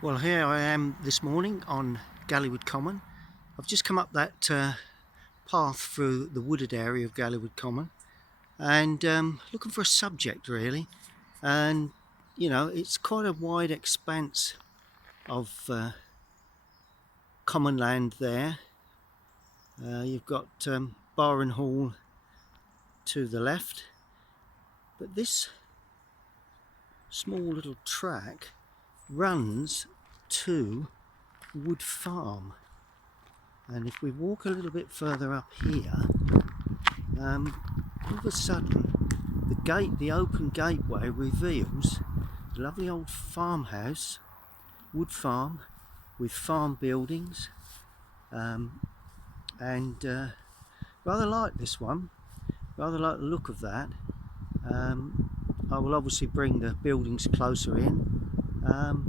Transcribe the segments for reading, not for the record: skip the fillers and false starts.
Well, here I am this morning on Galleywood Common. I've just come up that path through the wooded area of Galleywood Common and looking for a subject really. And you know, it's quite a wide expanse of common land there. You've got Bar and Hall to the left, but this small little track runs to Wood Farm. And if we walk a little bit further up here, all of a sudden the open gateway reveals a lovely old farmhouse, wood farm with farm buildings, and rather like this one, rather like the look of that. I will obviously bring the buildings closer in,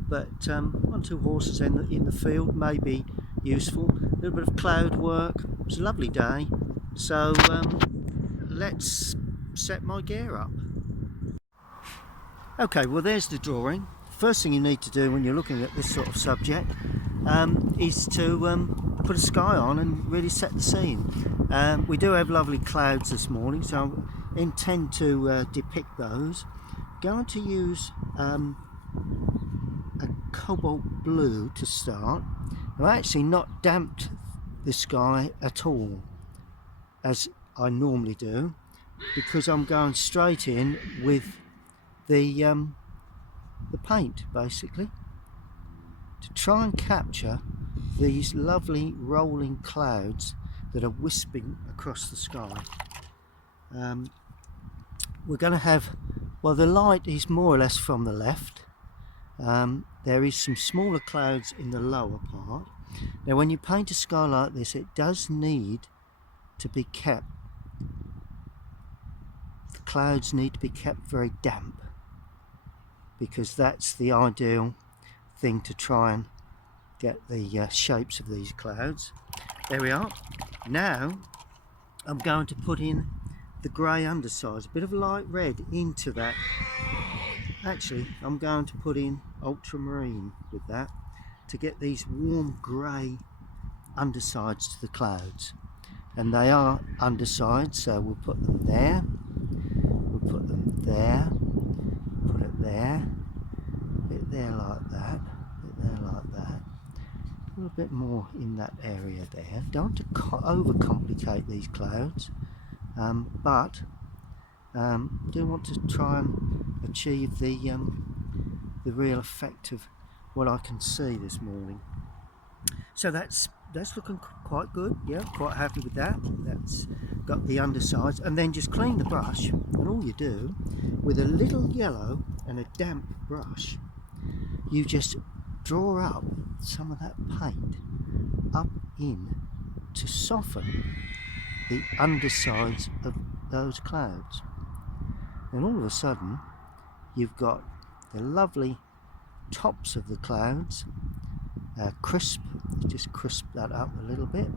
but one or two horses in the field may be useful. A little bit of cloud work. It's a lovely day, so let's set my gear up. Okay, well there's the drawing. First thing you need to do when you're looking at this sort of subject is to put a sky on and really set the scene. We do have lovely clouds this morning, so I intend to depict those. Going to use a cobalt blue to start. I've actually not damped the sky at all as I normally do, because I'm going straight in with the paint basically to try and capture these lovely rolling clouds that are wisping across the sky. We're going to have, well, the light is more or less from the left. There is some smaller clouds in the lower part. Now when you paint a sky like this, it does need to be kept, the clouds need to be kept very damp, because that's the ideal thing to try and get the shapes of these clouds. There we are. Now I'm going to put in the grey undersides, a bit of light red into that. Actually, I'm going to put in ultramarine with that to get these warm grey undersides to the clouds. And they are undersides, so we'll put them there, we'll put them there, put it there, a bit there like that, a bit there like that, a little bit more in that area there. Don't want to overcomplicate these clouds, but do want to try and achieve the real effect of what I can see this morning. So that's looking quite good. Yeah, quite happy with that. That's got the undersides, and then just clean the brush, and all you do with a little yellow and a damp brush, you just draw up some of that paint up in to soften the undersides of those clouds. And all of a sudden you've got the lovely tops of the clouds crisp. Just crisp that up a little bit,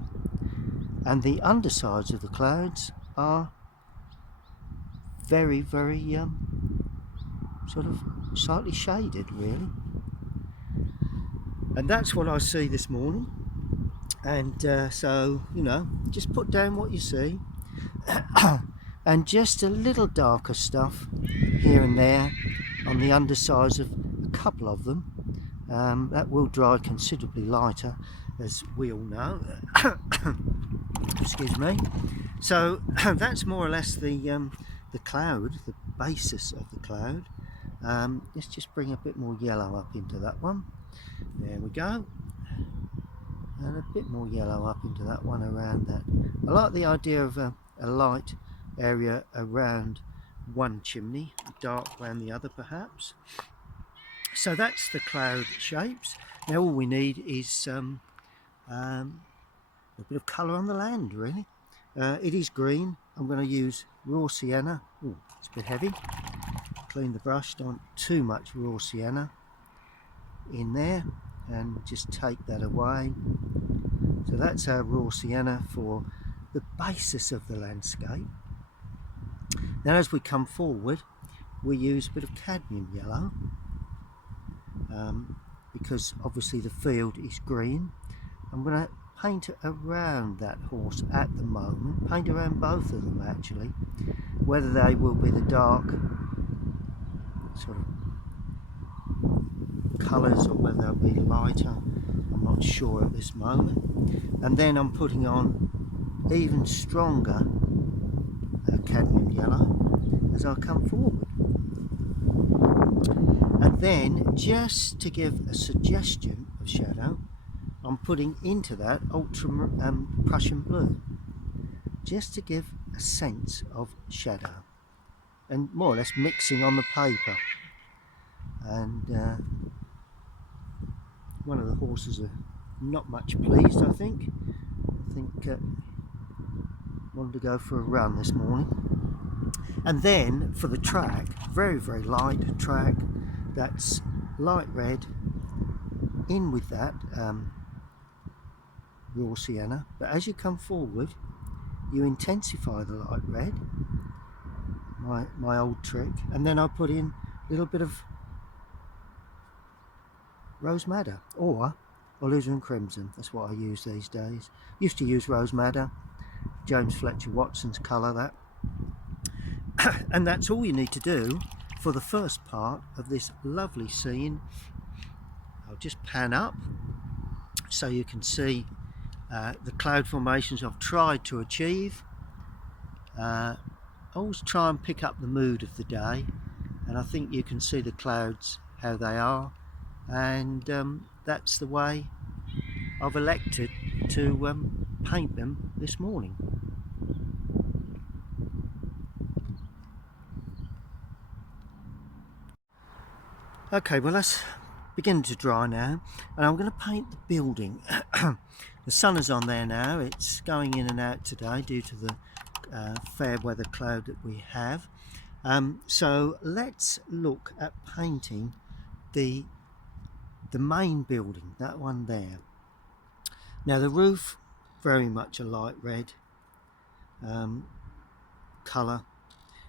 and the undersides of the clouds are very sort of slightly shaded really. And that's what I see this morning. And so, you know, just put down what you see and just a little darker stuff here and there on the undersides of a couple of them. That will dry considerably lighter, as we all know. Excuse me. So that's more or less the cloud, the basis of the cloud. Let's just bring a bit more yellow up into that one. There we go. And a bit more yellow up into that one around that. I like the idea of a light area around one chimney, dark around the other perhaps. So that's the cloud shapes. Now all we need is a bit of colour on the land really. It is green. I'm going to use raw sienna. Oh, it's a bit heavy. Clean the brush, don't want too much raw sienna in there, and just take that away. So that's our raw sienna for the basis of the landscape. Now as we come forward, we use a bit of cadmium yellow because obviously the field is green. I'm going to paint around that horse at the moment, paint around both of them actually. Whether they will be the dark sort of colours or whether they'll be lighter, I'm not sure at this moment. And then I'm putting on even stronger cadmium yellow as I come forward. And then, just to give a suggestion of shadow, I'm putting into that ultra Prussian blue, just to give a sense of shadow, and more or less mixing on the paper. And one of the horses are not much pleased, I think. Wanted to go for a run this morning. And then for the track, very light track, that's light red in with that raw sienna, but as you come forward you intensify the light red, my old trick, and then I put in a little bit of rose madder or alizarin crimson. That's what I use these days. Used to use rose madder, James Fletcher Watson's colour, that. And that's all you need to do for the first part of this lovely scene. I'll just pan up so you can see the cloud formations I've tried to achieve. I always try and pick up the mood of the day, and I think you can see the clouds how they are, and that's the way I've elected to paint them this morning. Okay, well that's beginning to dry now, and I'm going to paint the building. The sun is on there now. It's going in and out today due to the fair weather cloud that we have. So let's look at painting the main building, that one there. Now the roof, very much a light red colour,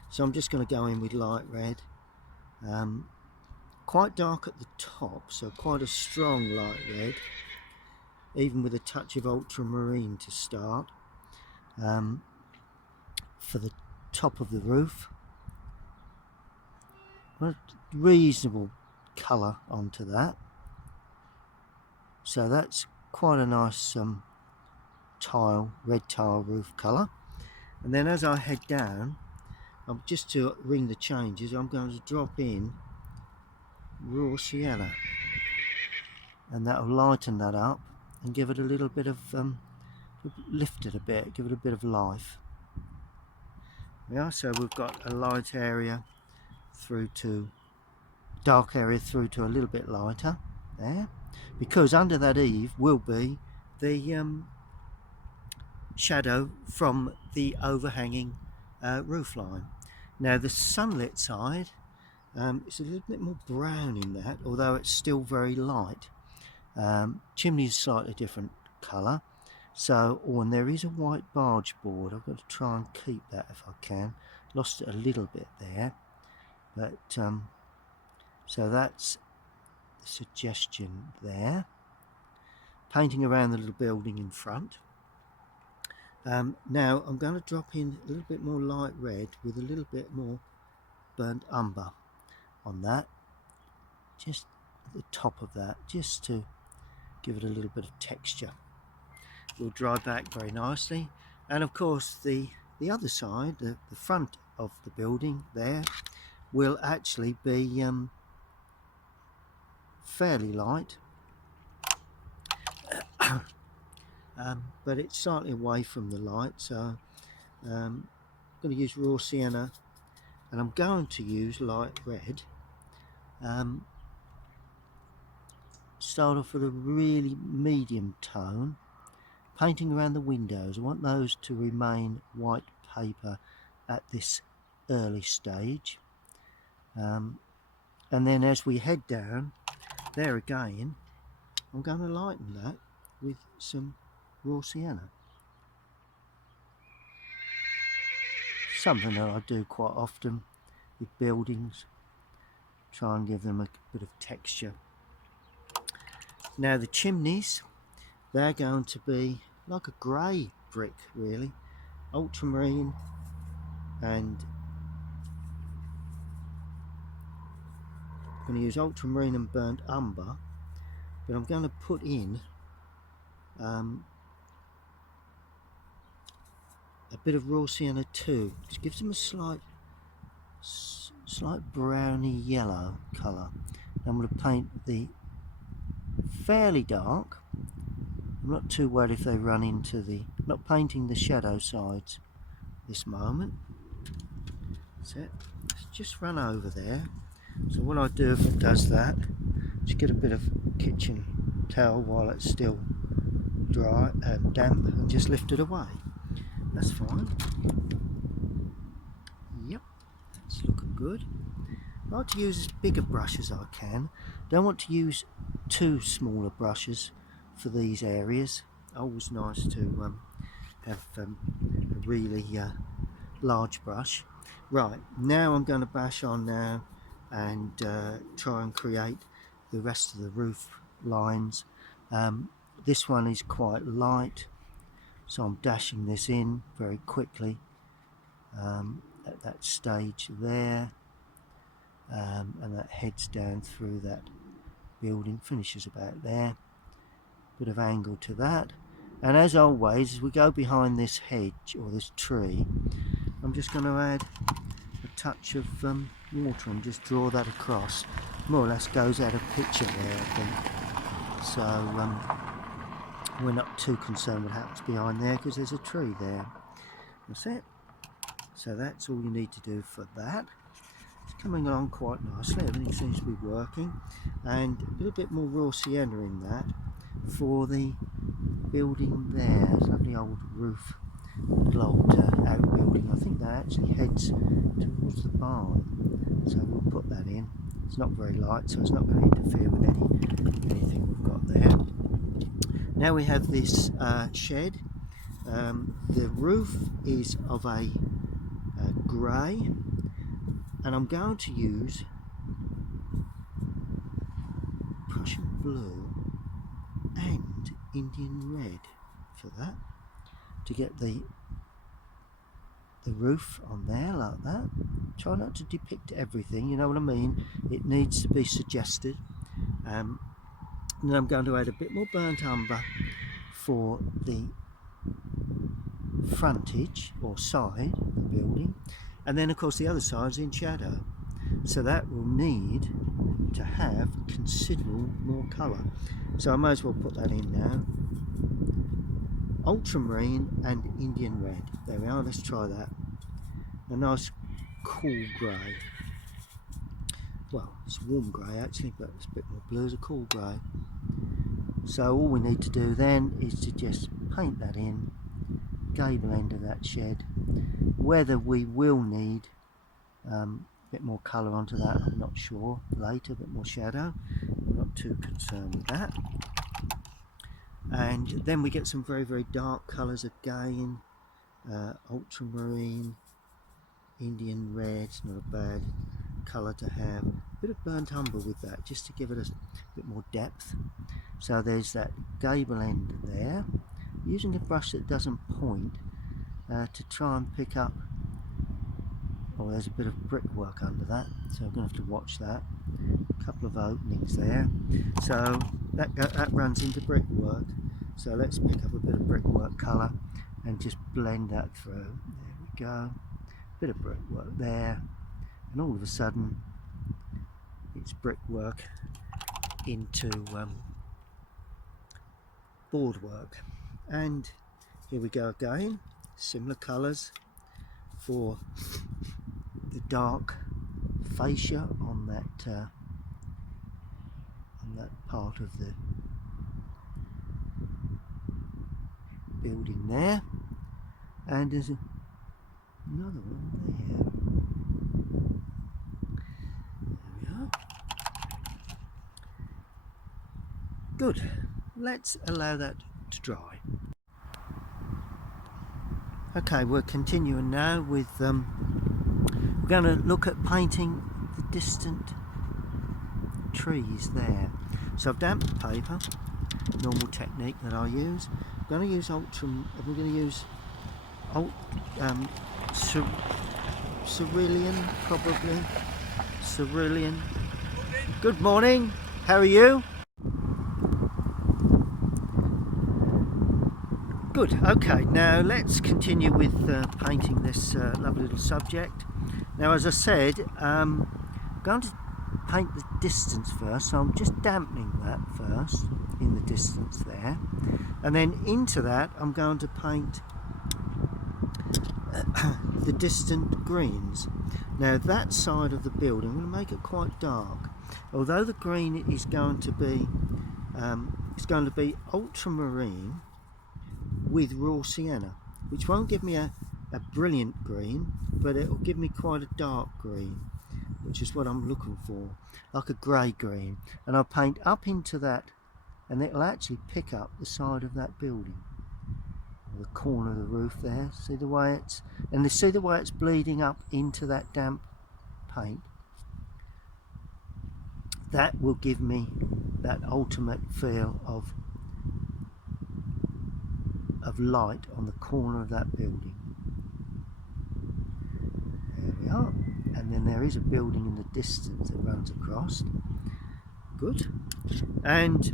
so I'm just going to go in with light red. Quite dark at the top, so quite a strong light red, even with a touch of ultramarine to start. For the top of the roof, a reasonable colour onto that, so that's quite a nice red tile roof colour. And then as I head down, just to ring the changes, I'm going to drop in raw sienna, and that'll lighten that up and give it a little bit of lift it a bit, give it a bit of life. Yeah, so we've got a light area through to dark area through to a little bit lighter there, because under that eave will be the shadow from the overhanging roof line. Now the sunlit side, it's a little bit more brown in that, although it's still very light. Chimney is slightly different colour. So, and there is a white barge board. I've got to try and keep that if I can. Lost it a little bit there, but so that's the suggestion there. Painting around the little building in front. Now I'm going to drop in a little bit more light red with a little bit more burnt umber on that, just at the top of that, just to give it a little bit of texture. Will dry back very nicely. And of course the other side, the front of the building there, will actually be fairly light, but it's slightly away from the light, so I'm going to use raw sienna, and I'm going to use light red. Start off with a really medium tone, painting around the windows. I want those to remain white paper at this early stage, and then as we head down there again, I'm going to lighten that with some raw sienna. Something that I do quite often with buildings, try and give them a bit of texture. Now the chimneys, they're going to be like a grey brick really, ultramarine, and I'm going to use ultramarine and burnt umber, but I'm going to put in a bit of raw sienna too, which gives them a slight browny yellow colour. I'm going to paint the fairly dark. I'm not too worried if they run into I'm not painting the shadow sides this moment. That's it. Let's just run over there. So what I do if it does that, just get a bit of kitchen towel while it's still dry and damp, and just lift it away. That's fine. Yep, that's looking good. I like to use as big a brush as I can. Don't want to use too smaller brushes for these areas. Always nice to have a really large brush. Right, now I'm going to bash on now and try and create the rest of the roof lines. This one is quite light, so I'm dashing this in very quickly at that stage there, and that heads down through that building, finishes about there. Bit of angle to that, and as always, as we go behind this hedge or this tree, I'm just going to add a touch of water and just draw that across. More or less goes out of picture there, I think. So we're not too concerned what happens behind there because there's a tree there. That's it. So that's all you need to do for that. It's coming along quite nicely. Everything seems to be working, and a little bit more raw sienna in that for the building there. It's a lovely old roof, old outbuilding. I think that actually heads towards the barn, so we'll put that in. It's not very light, so it's not going to interfere with anything we've got there. Now we have this shed. The roof is of a grey, and I'm going to use Prussian blue and Indian red for that, to get the roof on there like that. Try not to depict everything, you know what I mean, it needs to be suggested. And then I'm going to add a bit more burnt umber for the frontage or side of the building, and then of course the other side's in shadow, so that will need to have considerable more colour. So I might as well put that in now. Ultramarine and Indian red. There we are, let's try that. A nice cool grey. Well, it's warm grey actually, but it's a bit more blue as a cool grey. So all we need to do then is to just paint that in, gable end of that shed. Whether we will need a bit more colour onto that, I'm not sure. Later, a bit more shadow. I'm not too concerned with that. And then we get some very, very dark colours again. Ultramarine, Indian red, it's not a bad colour to have. A bit of burnt umber with that, just to give it a bit more depth. So there's that gable end there. Using a brush that doesn't point to try and pick up. Oh, there's a bit of brickwork under that, so I'm going to have to watch that. A couple of openings there, so that runs into brickwork. So let's pick up a bit of brickwork colour and just blend that through. There we go. Bit of brickwork there, and all of a sudden it's brickwork into boardwork. And here we go again, similar colours for the dark fascia on that part of the building there, and there's another one there. There we are. Good. Let's allow that to dry. Okay, we're continuing now with we're going to look at painting the distant trees there. So I've damped the paper, normal technique that I use. I'm going to use we're going to use cerulean, probably. Cerulean. Good morning, how are you? Good, okay, now let's continue with painting this lovely little subject. Now, as I said, I'm going to paint the distance first, so I'm just dampening that first in the distance there, and then into that I'm going to paint the distant greens. Now that side of the building, I'm going to make it quite dark, although the green is going to be ultramarine with raw sienna, which won't give me a brilliant green, but it will give me quite a dark green, which is what I'm looking for, like a grey green. And I'll paint up into that, and it'll actually pick up the side of that building, the corner of the roof there. See the way it's bleeding up into that damp paint. That will give me that ultimate feel of light on the corner of that building. There we are. And then there is a building in the distance that runs across. Good. And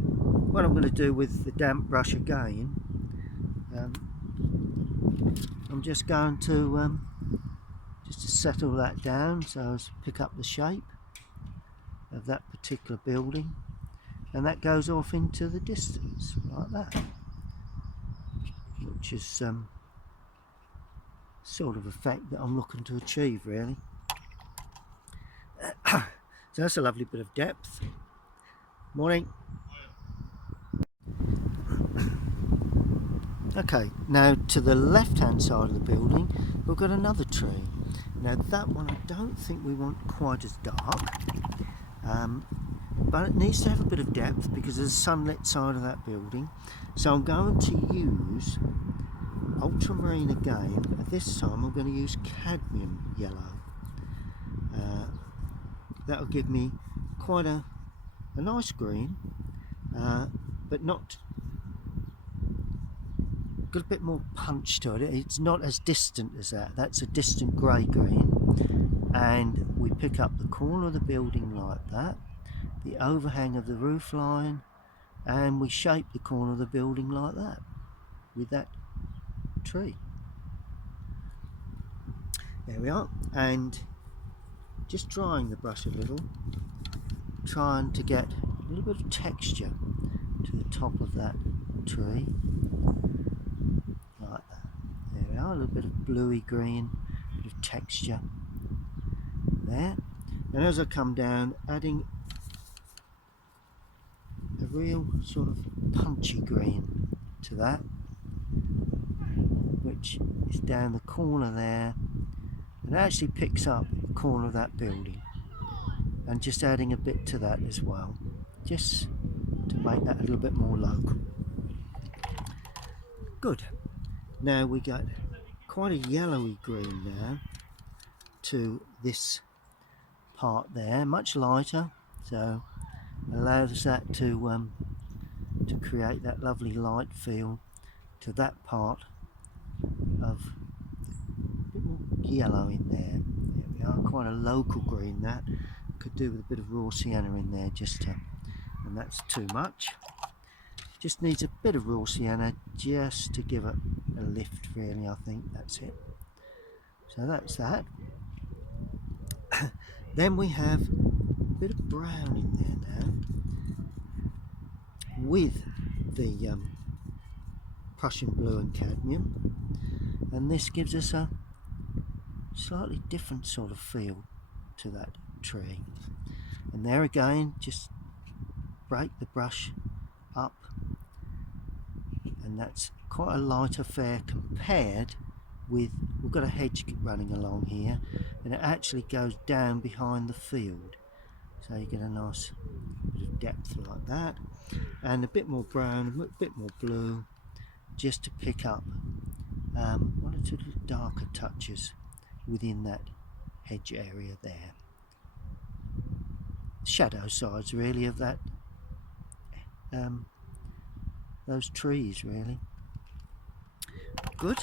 what I'm going to do with the damp brush again, I'm just going to settle that down so as to pick up the shape of that particular building, and that goes off into the distance like that, which is sort of effect that I'm looking to achieve, really. So that's a lovely bit of depth. Morning. Okay, now to the left hand side of the building we've got another tree. Now that one I don't think we want quite as dark, but it needs to have a bit of depth because there's a sunlit side of that building. So I'm going to use ultramarine again, but this time I'm going to use cadmium yellow. That'll give me quite a nice green, but not got a bit more punch to it. It's not as distant as that. That's a distant grey green, and we pick up the corner of the building like that, the overhang of the roof line, and we shape the corner of the building like that with that tree. There we are. And just drying the brush a little, trying to get a little bit of texture to the top of that tree like that. There we are, a little bit of bluey green, bit of texture there. And as I come down, adding a real sort of punchy green to that, which is down the corner there, and actually picks up the corner of that building, and just adding a bit to that as well, just to make that a little bit more local. Good. Now we got quite a yellowy green now to this part there, much lighter, so allows that to create that lovely light feel to that part of a bit more yellow in there. There we are, quite a local green that. Could do with a bit of raw sienna in there just to, and that's too much. Just needs a bit of raw sienna just to give it a lift, really. I think that's it. So that's that. Then we have a bit of brown in there now with the Prussian blue and cadmium, and this gives us a slightly different sort of feel to that tree. And there again, just break the brush up, and that's quite a light affair compared with, we've got a hedge running along here, and it actually goes down behind the field, so you get a nice bit of depth like that, and a bit more brown, a bit more blue, just to pick up one or two little darker touches within that hedge area there. Shadow sides really of that those trees really. Good.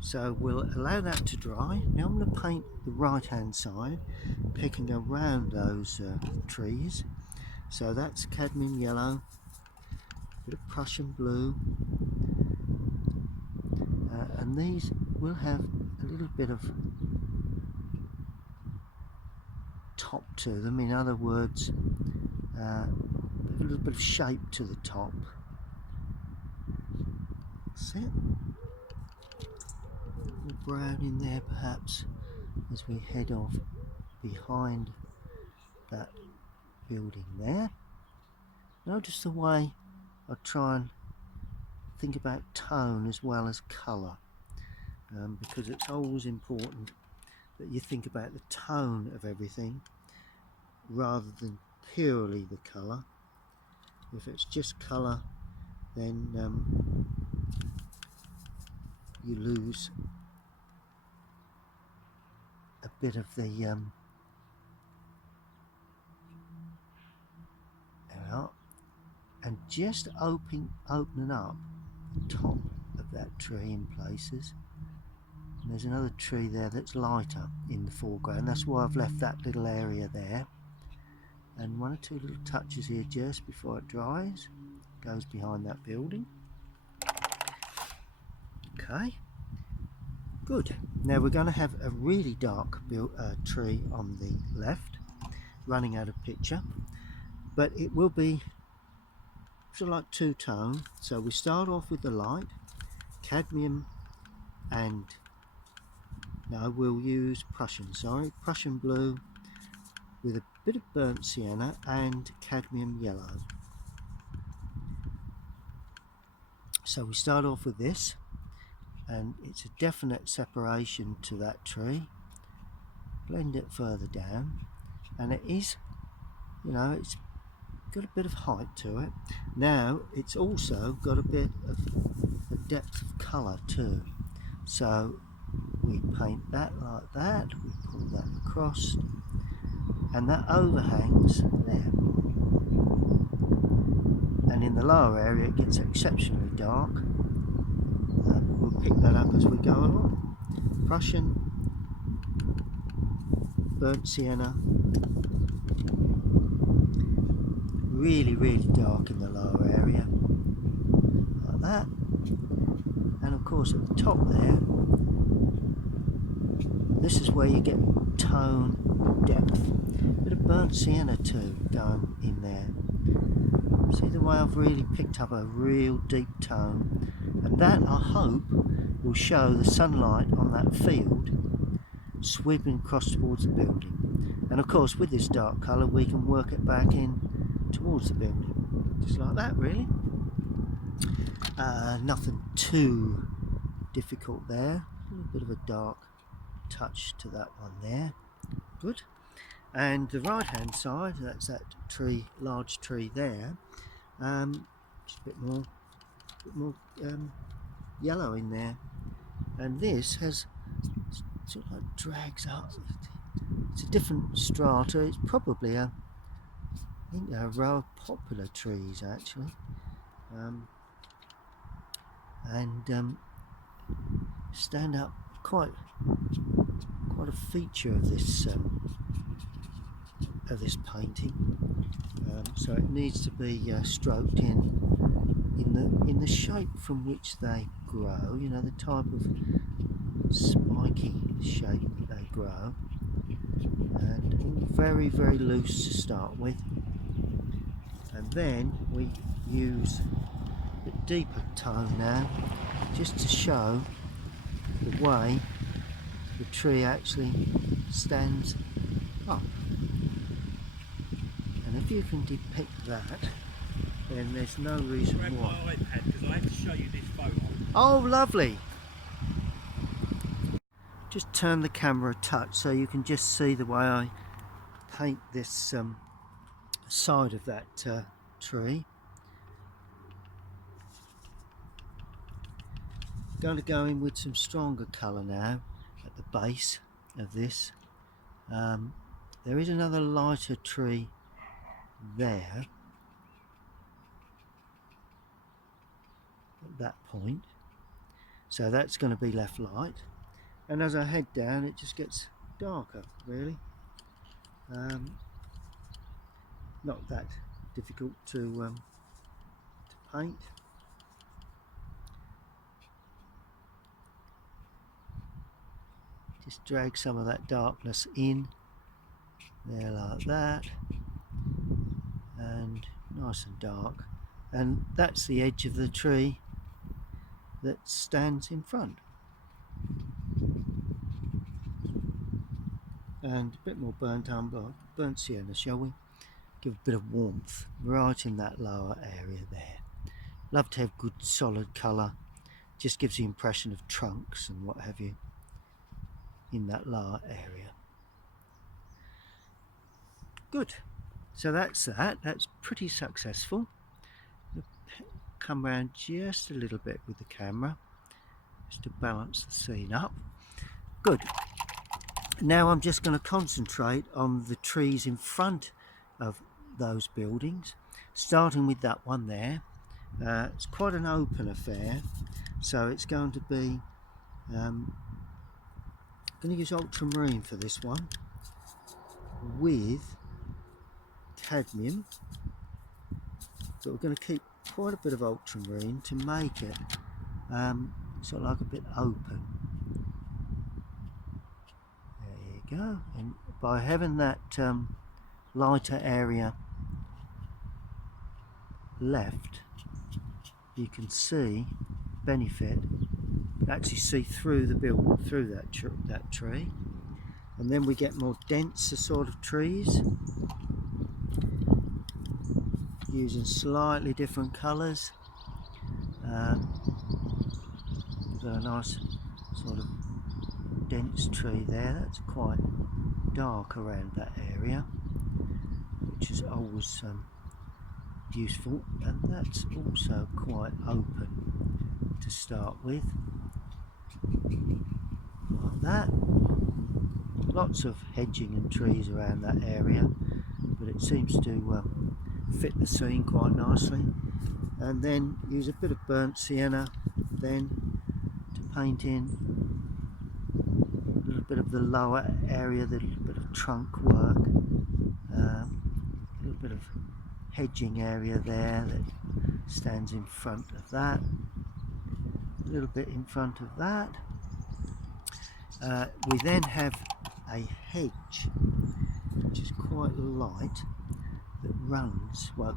So we'll allow that to dry. Now I'm going to paint the right hand side, picking around those trees. So that's cadmium yellow, a bit of Prussian blue, and these will have a little bit of top to them. In other words, a little bit of shape to the top. That's it. A little brown in there perhaps as we head off behind that building there. Notice the way I try and think about tone as well as colour, because it's always important that you think about the tone of everything rather than purely the colour. If it's just colour, then you lose a bit of the there we are. And just opening up the top of that tree in places. And there's another tree there that's lighter in the foreground. That's why I've left that little area there. And one or two little touches here just before it dries. Goes behind that building. Okay. Good. Now we're going to have a really dark tree on the left, running out of picture. But it will be sort of like two-tone. So we start off with the light, cadmium, and no, we'll use Prussian blue with a bit of burnt sienna and cadmium yellow. So we start off with this, and it's a definite separation to that tree. Blend it further down, and it is, you know, it's got a bit of height to it. Now it's also got a bit of a depth of colour too. So we paint that like that, we pull that across, and that overhangs there. And in the lower area it gets exceptionally dark. We'll pick that up as we go along. Prussian, burnt sienna, really dark in the lower area, like that. And of course at the top there, this is where you get tone, depth. A bit of burnt sienna too going in there. See the way I've really picked up a real deep tone, and that I hope will show the sunlight on that field sweeping across towards the building. And of course with this dark colour we can work it back in towards the building, just like that really. Nothing too difficult there, a little bit of a dark touch to that one there. Good. And the right hand side, that's that tree, large tree there, just a bit more yellow in there, and this has sort of like drags up. It's a different strata. It's probably I think a row of poplar trees actually, and stand up quite a feature of this painting. So it needs to be stroked in the shape from which they grow. You know, the type of spiky shape that they grow, and all very loose to start with. And then we use a deeper tone now, just to show the way the tree actually stands up. And if you can depict that, then there's no reason why. My iPad, because I have to show you this photo. Oh, lovely! Just turn the camera a touch so you can just see the way I paint this side of that tree. Going to go in with some stronger colour now at the base of this. There is another lighter tree there, that point, so that's going to be left light, and as I head down it just gets darker really. Not that difficult to paint. Just drag some of that darkness in there like that, and nice and dark, and that's the edge of the tree that stands in front. And a bit more burnt umber, burnt sienna, shall we? Give a bit of warmth right in that lower area there. Love to have good solid colour, just gives the impression of trunks and what have you in that lower area. Good, so that's pretty successful. Come around just a little bit with the camera just to balance the scene up. Good. Now I'm just going to concentrate on the trees in front of those buildings, starting with that one there. It's quite an open affair, so it's going to be going to use ultramarine for this one with cadmium, but we're going to keep quite a bit of ultramarine to make it sort of like a bit open. There you go, and by having that lighter area left, you can see benefit, actually see through the build, through that tree, and then we get more denser sort of trees using slightly different colours. Got a nice sort of dense tree there that's quite dark around that area, which is always useful, and that's also quite open to start with, like that. Lots of hedging and trees around that area, but it seems to fit the scene quite nicely. And then use a bit of burnt sienna then to paint in a little bit of the lower area, the little bit of trunk work, a little bit of hedging area there that stands in front of that, a little bit in front of that. We then have a hedge which is quite light that runs, well,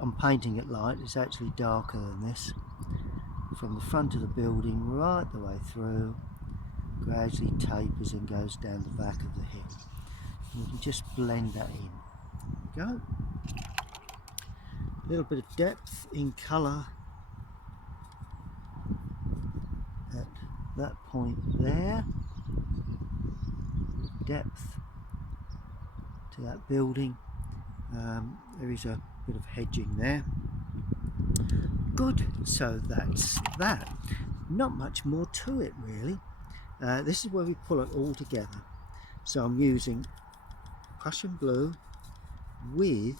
I'm painting it light, it's actually darker than this, from the front of the building right the way through, gradually tapers and goes down the back of the hill. And you can just blend that in. There we go. A little bit of depth in colour at that point there. Depth to that building. There is a bit of hedging there. Good, so that's that. Not much more to it really. This is where we pull it all together. So I'm using Prussian blue with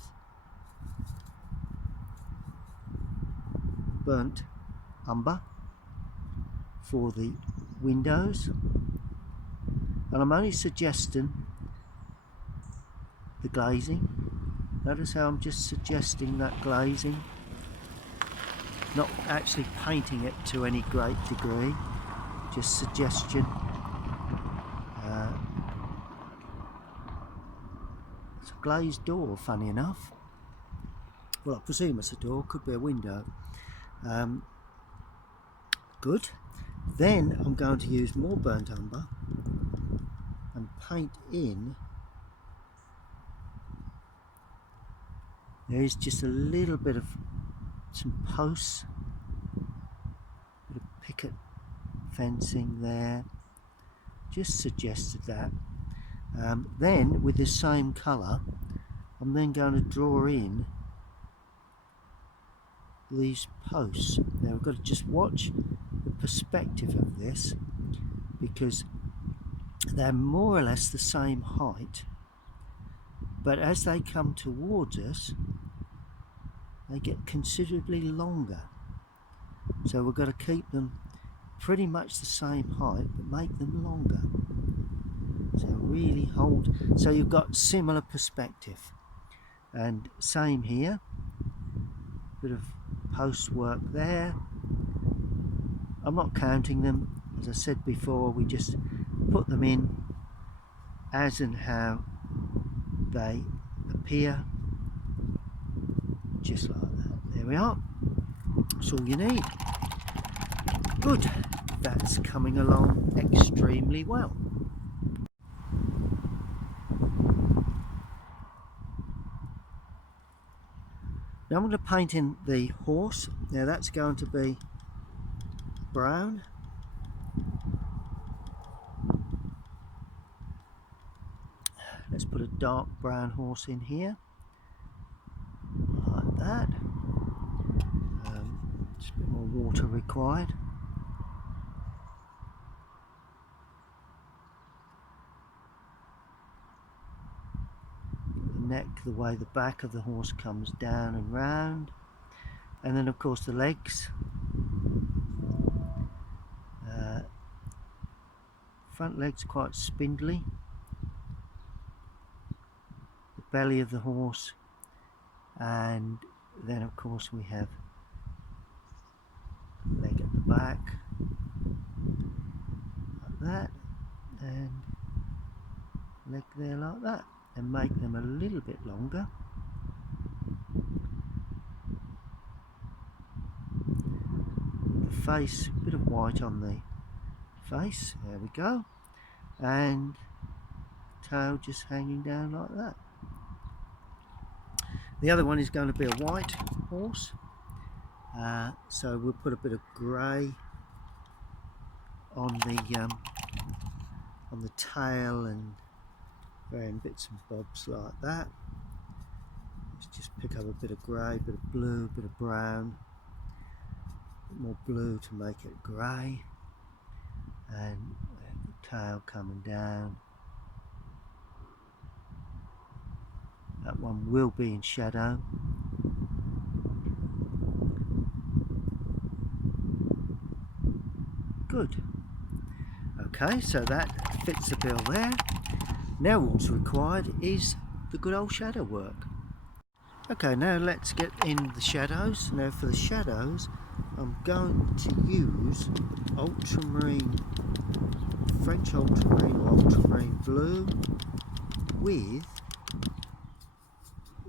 burnt umber for the windows, and I'm only suggesting the glazing. Notice how I'm just suggesting that glazing, not actually painting it to any great degree, just suggestion. It's a glazed door, funny enough. Well, I presume it's a door, could be a window. Good. Then I'm going to use more burnt umber and paint in. There is just a little bit of some posts, a bit of picket fencing there, just suggested that. Then with the same colour, I'm then going to draw in these posts. Now we've got to just watch the perspective of this, because they're more or less the same height, but as they come towards us they get considerably longer. So we've got to keep them pretty much the same height, but make them longer. So really hold, so you've got similar perspective. And same here, bit of post work there. I'm not counting them, as I said before, we just put them in as and how they appear, just like that. There we are, that's all you need. Good, that's coming along extremely well. Now I'm going to paint in the horse. Now that's going to be brown. Let's put a dark brown horse in here, like that. Just a bit more water required. The neck, the way the back of the horse comes down and round, and then of course the legs. Front legs quite spindly. The belly of the horse, and then of course we have leg at the back, like that, and leg there like that, and make them a little bit longer. The face, a bit of white on the face, there we go, and tail just hanging down like that. The other one is going to be a white horse, so we'll put a bit of grey on the tail and varying bits and bobs like that. Let's just pick up a bit of grey, bit of blue, bit of brown, a bit more blue to make it grey, and the tail coming down. That one will be in shadow. Good. Okay, so that fits the bill there. Now what's required is the good old shadow work. Okay, now let's get in the shadows. Now for the shadows, I'm going to use ultramarine, French ultramarine or ultramarine blue with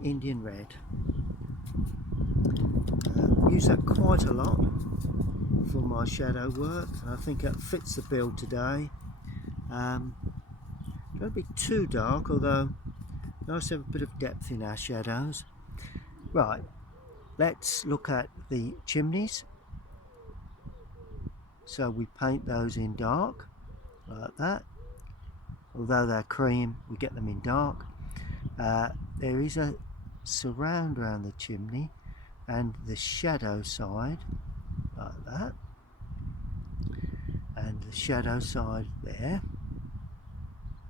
Indian red. Use that quite a lot for my shadow work, and I think that fits the bill today. Don't be too dark, although nice to have a bit of depth in our shadows. Right, let's look at the chimneys. So we paint those in dark like that. Although they're cream, we get them in dark. There is a surround around the chimney and the shadow side like that, and the shadow side there,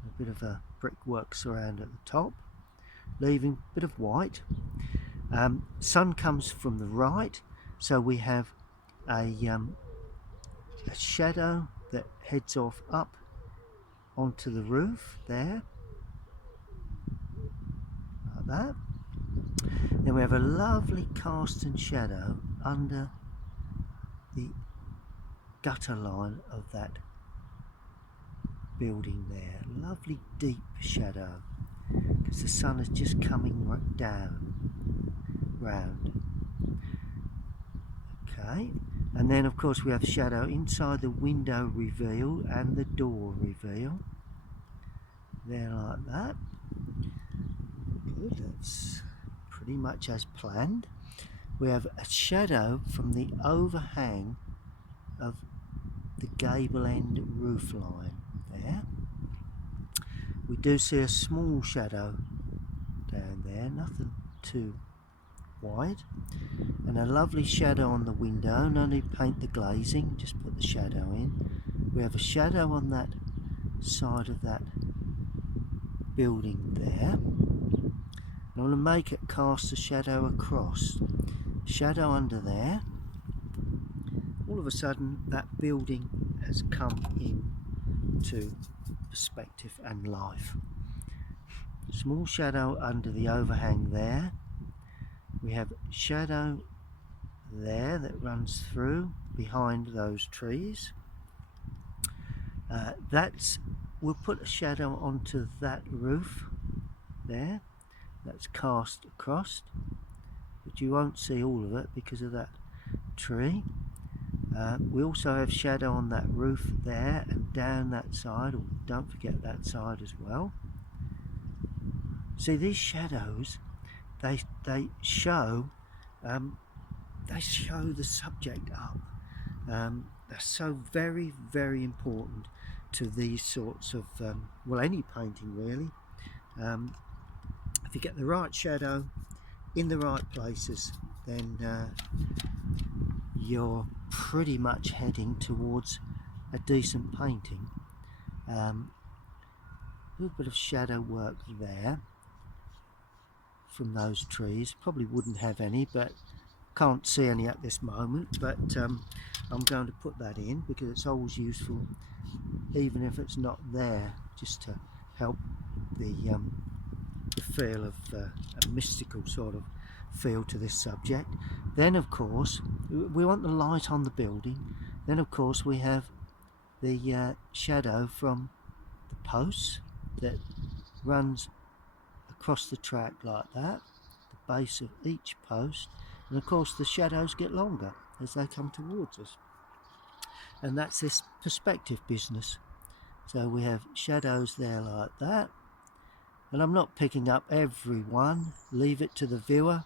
a bit of a brickwork surround at the top, leaving a bit of white. Sun comes from the right, so we have a shadow that heads off up onto the roof there, like that. Then we have a lovely cast and shadow under the gutter line of that building there. Lovely deep shadow because the sun is just coming right down round. Okay, and then of course we have shadow inside the window reveal and the door reveal there, like that. Good, that's pretty much as planned. We have a shadow from the overhang of the gable end roof line there. We do see a small shadow down there, nothing too wide, and a lovely shadow on the window. No need to paint the glazing, just put the shadow in. We have a shadow on that side of that building there. I want to make it cast a shadow across, shadow under there, all of a sudden that building has come into perspective and life. Small shadow under the overhang there. We have shadow there that runs through behind those trees. We'll put a shadow onto that roof there. That's cast across, but you won't see all of it because of that tree. We also have shadow on that roof there and down that side. Don't forget that side as well. See, these shadows, they show the subject up. They're so very, very important to these sorts of well, any painting really. If you get the right shadow in the right places, then you're pretty much heading towards a decent painting. A little bit of shadow work there from those trees. Probably wouldn't have any, but can't see any at this moment, but I'm going to put that in because it's always useful, even if it's not there, just to help the feel of a mystical sort of feel to this subject. Then of course we want the light on the building. Then of course we have the shadow from the posts that runs across the track like that, the base of each post, and of course the shadows get longer as they come towards us, and that's this perspective business. So we have shadows there like that, and I'm not picking up every one, leave it to the viewer,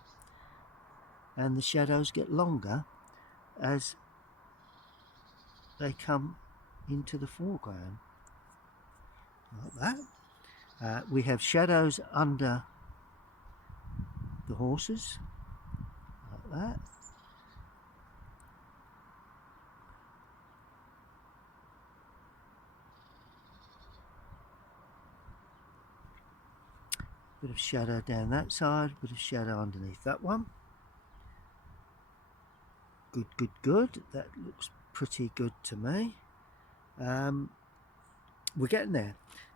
and the shadows get longer as they come into the foreground like that. We have shadows under the horses like that. Bit of shadow down that side, bit of shadow underneath that one. Good, good, good. That looks pretty good to me. We're getting there.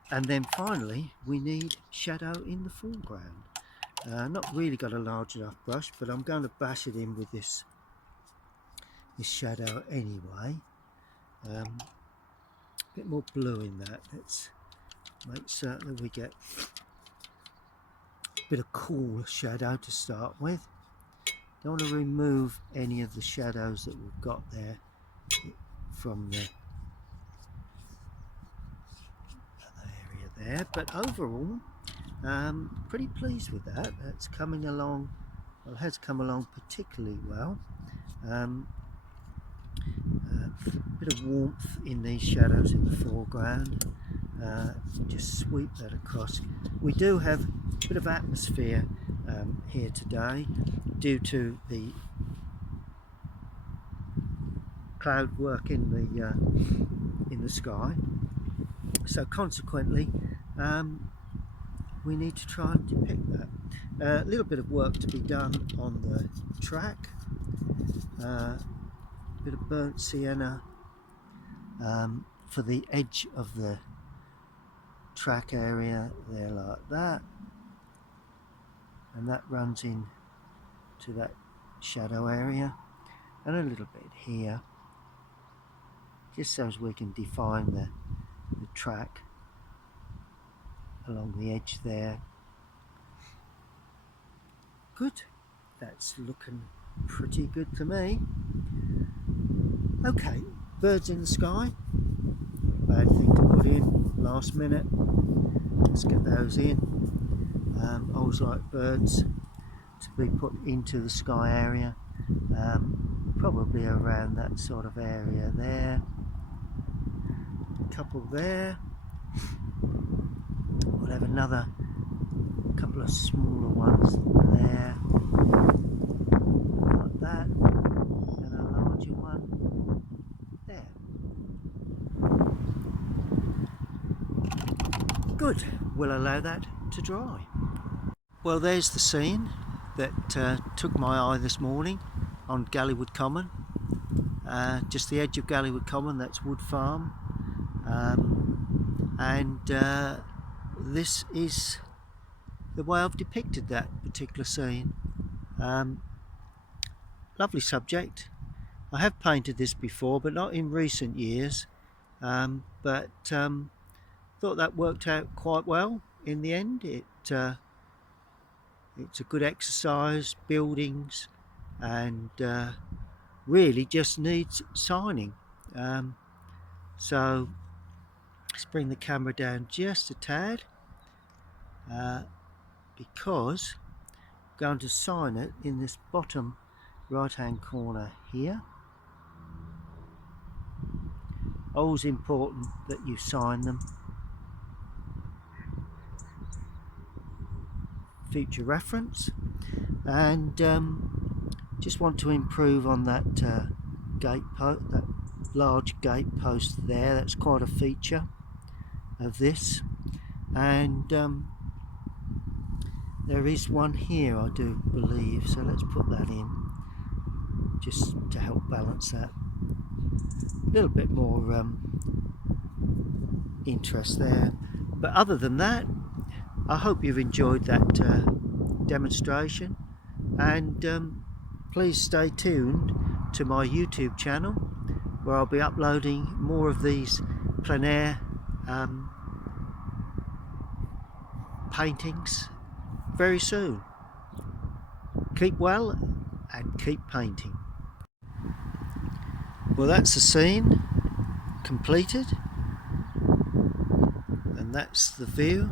And then finally we need shadow in the foreground. Not really got a large enough brush, but I'm going to bash it in with this shadow anyway. A bit more blue in that. Let's make certain that we get a bit of cool shadow to start with. Don't want to remove any of the shadows that we've got there from the area there, but overall pretty pleased with that. That's coming along, well, it has come along particularly well. A bit of warmth in these shadows in the foreground. Just sweep that across. We do have a bit of atmosphere here today due to the cloud work in the sky, so consequently we need to try and depict that. A little bit of work to be done on the track, a bit of burnt sienna for the edge of the track area there like that, and that runs in to that shadow area, and a little bit here just so as we can define the track along the edge there. Good, that's looking pretty good to me. Okay, birds in the sky, bad thing to put in last minute. Let's get those in. I always like birds to be put into the sky area, probably around that sort of area there. A couple there. We'll have another couple of smaller ones there like that, and a larger one there. Good, we'll allow that to dry. Well, there's the scene that took my eye this morning on Galleywood Common. just the edge of Galleywood Common. That's Wood Farm, and this is the way I've depicted that particular scene. Lovely subject. I have painted this before, but not in recent years, but thought that worked out quite well in the end. It's a good exercise, buildings, and really just needs signing. So let's bring the camera down just a tad, because I'm going to sign it in this bottom right hand corner here. Always important that you sign them. Future reference. And just want to improve on that gate post, that large gate post there. That's quite a feature of this. And there is one here, I do believe, so let's put that in just to help balance that. A little bit more interest there, but other than that, I hope you've enjoyed that demonstration, and please stay tuned to my YouTube channel, where I'll be uploading more of these plein air paintings very soon. Keep well and keep painting. Well, that's the scene completed, and that's the view